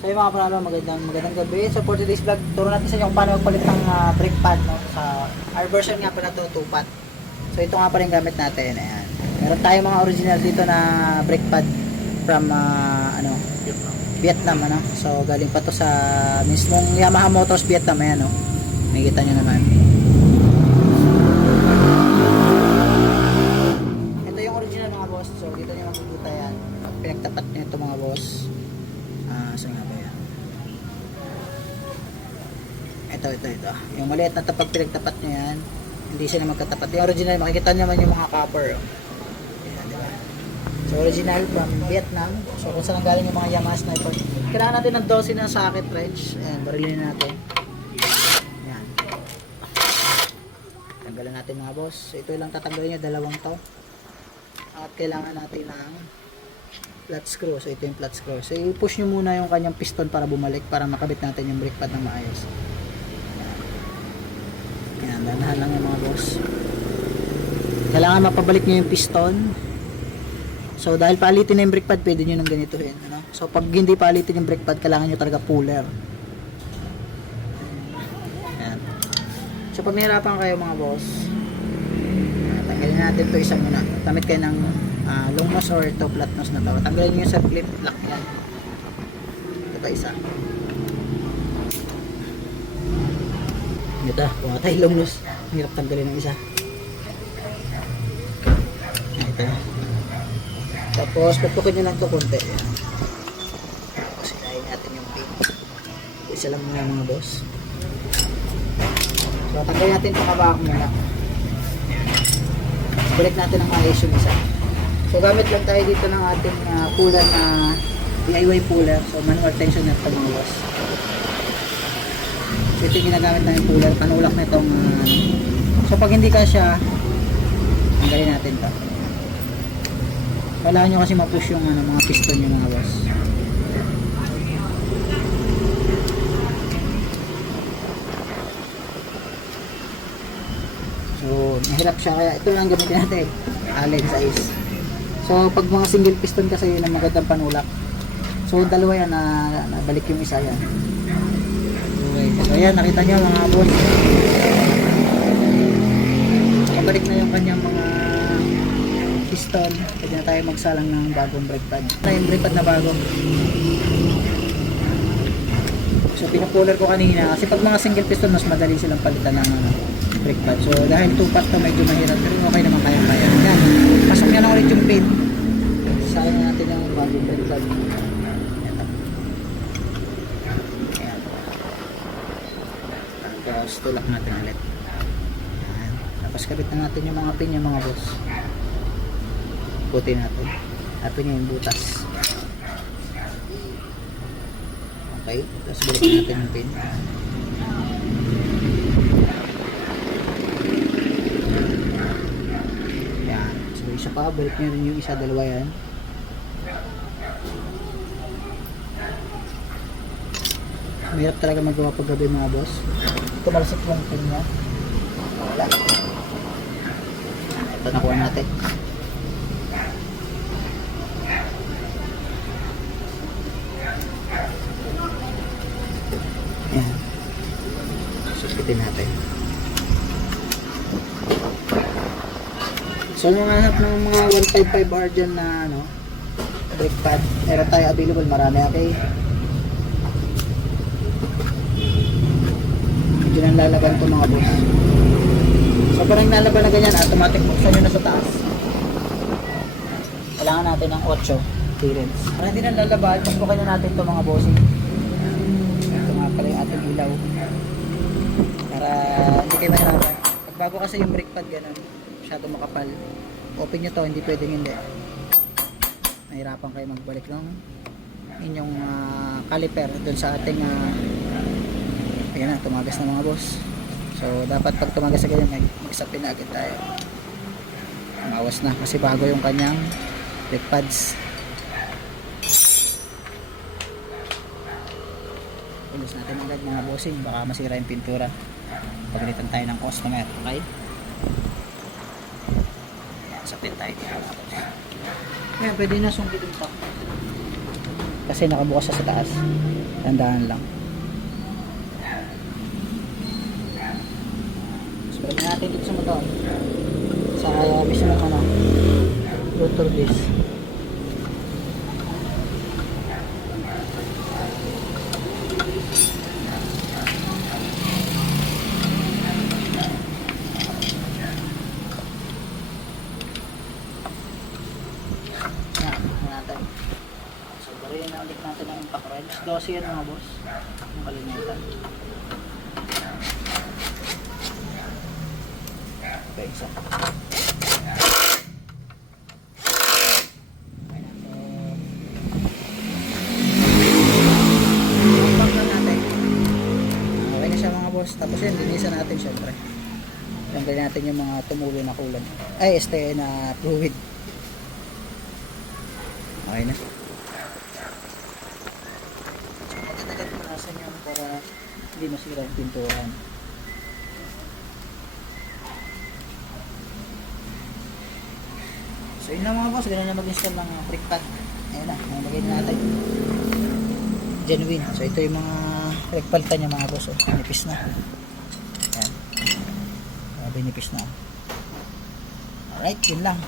Yung mga panalo, magandang, magandang gabi. So for today's vlog, turo natin sa inyo kung paano magpalit ng ah, brake pad. No? Sa our version nga pala to, 2 pat. So ito nga pa rin gamit natin. Ayan. Meron tayong mga original dito na brake pad from ah, ano, Vietnam. Ano? So galing pa to sa mismong Yamaha Motors Vietnam. Ayan, no? Makikita nyo naman. Ito yung original mga boss. So dito nyo makikita yan. Pinagtapat nyo ito mga boss. Ah, saan nga ba yan? Ito, ito, ito. Yung maliit na tapag pinagtapat nyo yan. Hindi sila magkatapat. Yung original, makikita nyo naman yung mga copper. Oh. Ayan, di ba? So original from Vietnam. So kung saan galing yung mga Yamaha sniper. Kailangan natin ng 12 ng socket wrench. Ayan, barilin natin. Ayan. Tanggalan natin mga boss. So ito lang tatanggalin nyo, dalawang to. At kailangan natin ng flat screw. So ito yung flat screw. So i-push nyo muna yung kanyang piston para bumalik para makabit natin yung brake pad ng maayos. Ayan, danahan lang yung mga boss. Kailangan mapabalik nyo yung piston. So dahil palitin na yung brake pad, pwede nyo nang ganituhin. Ano? So pag hindi palitin yung brake pad, kailangan nyo talaga puller. Ayan. So pag nahirapan kayo mga boss, tanggalin natin to isa muna. Gamit kayo ng ah, long nose or to flat nose na to. Tanggalin nyo yung sa clip lock yan. Ito isa. Ito, kung tayo long nose, hirap tanggalin ng isa. Ito. Tapos, pagpukin nyo lang ito konti. Ayan. Tapos, hinayin natin yung pin. Isa lang muna mga boss. So, tanggalin natin ito kabak muna. Balik natin ang ayos yung isa. So, gamit lang tayo dito ng ating uh, puller na DIY puller. So, manual tension mga boss. So, ito yung ginagamit namin puller. Panulak na itong uh, So, pag hindi ka siya, tanggalin natin ito. Kailangan nyo kasi ma-push yung ano, mga piston yung mga boss. So, mahirap siya kaya ito lang gamitin natin. Allen size. So, pag mga single piston kasi yun ang magandang panulak. So, dalawa yan na nabalik yung isa yan. So, ayan, nakita nyo mga boss. Nakabalik na yung kanyang mga piston. Pwede na tayo magsalang ng bagong brake pad. Ito yung brake pad na bago. So, pinapuller ko kanina. Kasi pag mga single piston, mas madali silang palitan ng ano, brake pad. So, dahil tupat to medyo mahirap. Pero okay naman kaya-kaya. Yan. Pasok nyo na ulit yung pin. Sayang na natin yung bagong. Yan. Ayan. Tapos, tulak natin ulit. Yan. Tapos, kabit na natin yung mga pin, yung mga boss. Puti natin. Tapos nyo yung butas. Okay. Tapos, balik natin yung pin. Yan. So, isa balik nyo rin yung isa, dalawa yan. Mahirap talaga magawa pag gabi mga boss. Tumalsik yung pin niya. Wala. Ito nakuha natin. Yan. Suspitin natin. So, mga hanap ng mga 155R dyan na ano, brake pad, meron tayo available, marami okay. Medyo nang lalaban to mga boss. So, parang nalaban na ganyan, automatic buksan nyo na sa taas. Kailangan natin ng 8 clearance. Para hindi nang lalaban, pagbukan na natin to mga bossing. Ito nga pala yung ating ilaw. Para hindi kayo mahirapan. Pag bago kasi yung brake pad ganun, masyado makapal. Open nyo to, hindi pwedeng hindi. Mahirapan kayo magbalik ng inyong ah, caliper dun sa ating uh, ayan na, tumagas na mga boss. So, dapat pag tumagas na ganyan, mag- magsapin na agad tayo. Mawas na kasi bago yung kanyang brake pads. Ulos natin agad mga bossing, baka masira yung pintura. Pagalitan tayo ng customer, okay? Sapin tayo dito. Kaya pwede na sungkitin pa. Kasi nakabukas siya sa taas. Tandaan lang. So, balik natin dito sa motor. Sa mismo ng ano, rotor base. Yan, yan natin. So, bariyan na ulit natin ang impact rods. 12 yan mga boss. Yung kalimutan. Okay, boss. Tapos yun, linisan natin syempre. Tanggalin natin yung mga tumulo na kulan. Ay, este na fluid. Okay na. So, magdadagan ko nasan yun para hindi masira yung pintuan. So yun lang mga boss, ganun na mag-install ng brake pad. Ayan na, nalagay na natin. Genuine. So ito yung mga brake palitan niya mga boss. Oh. Nipis na. Ayan. Grabe nipis na. Alright, yun lang.